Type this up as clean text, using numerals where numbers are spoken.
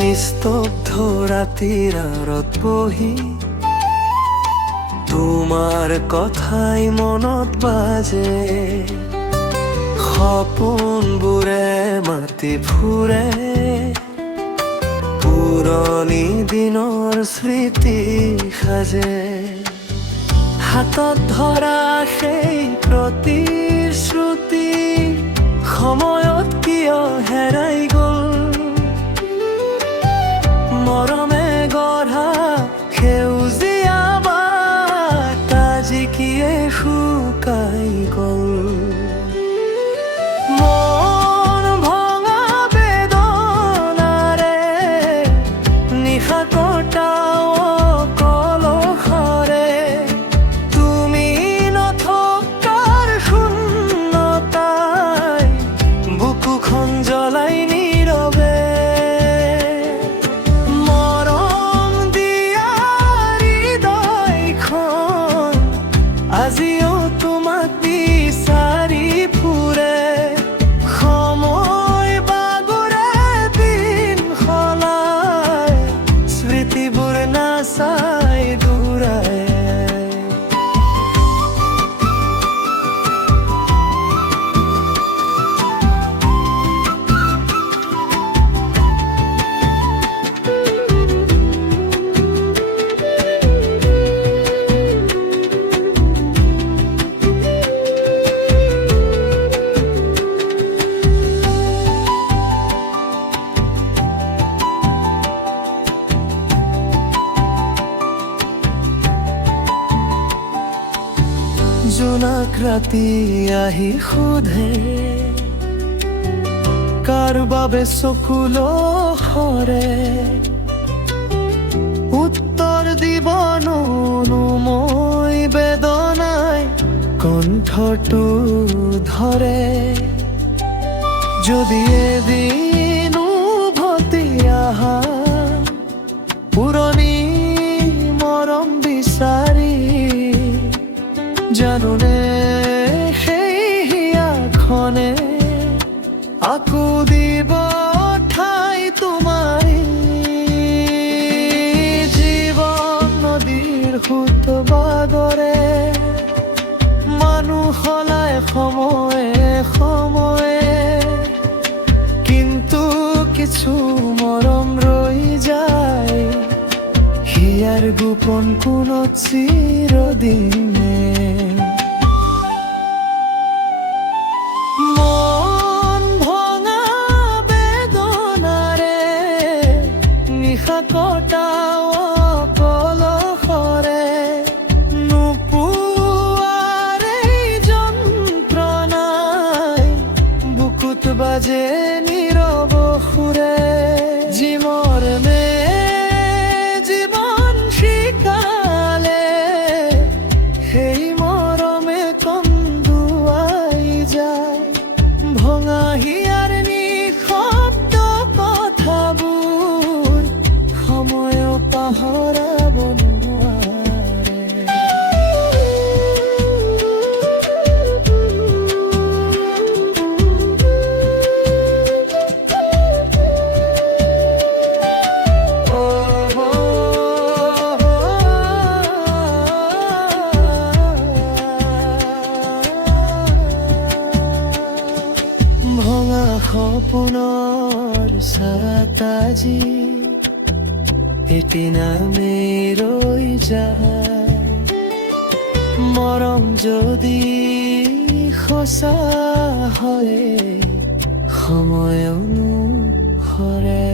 নিস্তব্ধ রাতির আরত বহি তোমার কথাই মনত বাজে। সপোনবোৰে মাতি ফুৰে পুৰণি দিনৰ স্মৃতি সাজে। হাতত ধৰা সেই প্ৰতিশ্ৰুতি সময়ত কিয় হেৰাই গ'ল? মৰমে গঢ়া সেউজীয়া বাট আজি কিয়ে শুকাই গ'ল? মন ভঙা বেদনাৰে নিশা কটাও কলহৰে তুমি নথকাৰ শূন্যতাই বুকুখন জ্বলাই নীৰৱে। মৰম দিয়া হৃদয়খন আজিও তোমাক বিচাৰি ফুৰে। সময় বাগৰে দিন সলাই স্মৃতিবোৰ নাচাই দূৰাই। জোনাক ৰাতি আহি সোধে কাৰ বাবে চকুলো সৰে। উত্তৰ দিব নোৱাৰো মই বেদনাই কণ্ঠটো ধৰে। যদি এদিন উভতি আহা পুৰণি মৰম বিচাৰি জানোনে সেই হিয়াখনে আকৌ দিব ঠাই তোমাৰে। জীৱন নদীৰ সোঁত বাগৰে মানুহ সলায় সময়ে সময়ে, কিন্তু কিছু মৰম ৰৈ যায় হিয়াৰ গোপন কোণত চিৰদিনে। মন ভঙা বেদনাৰে নিশা কটাও কলহৰে নোপোৱাৰ এই যন্ত্ৰণাই বুকুত বাজে নীৰৱ সুৰে। যি মৰমে জীৱন শিকালে সেই মৰমে কন্দুৱাই যায়। ভঙা হিয়াৰ নিঃশব্দ কথাবোৰ সময় পাহৰাব নোৱাৰে। ভঙা সপোনৰ ছাত আজি এটি নামে ৰৈ যায়। মৰম যদি সঁচা হয় সময় অনুসৰে।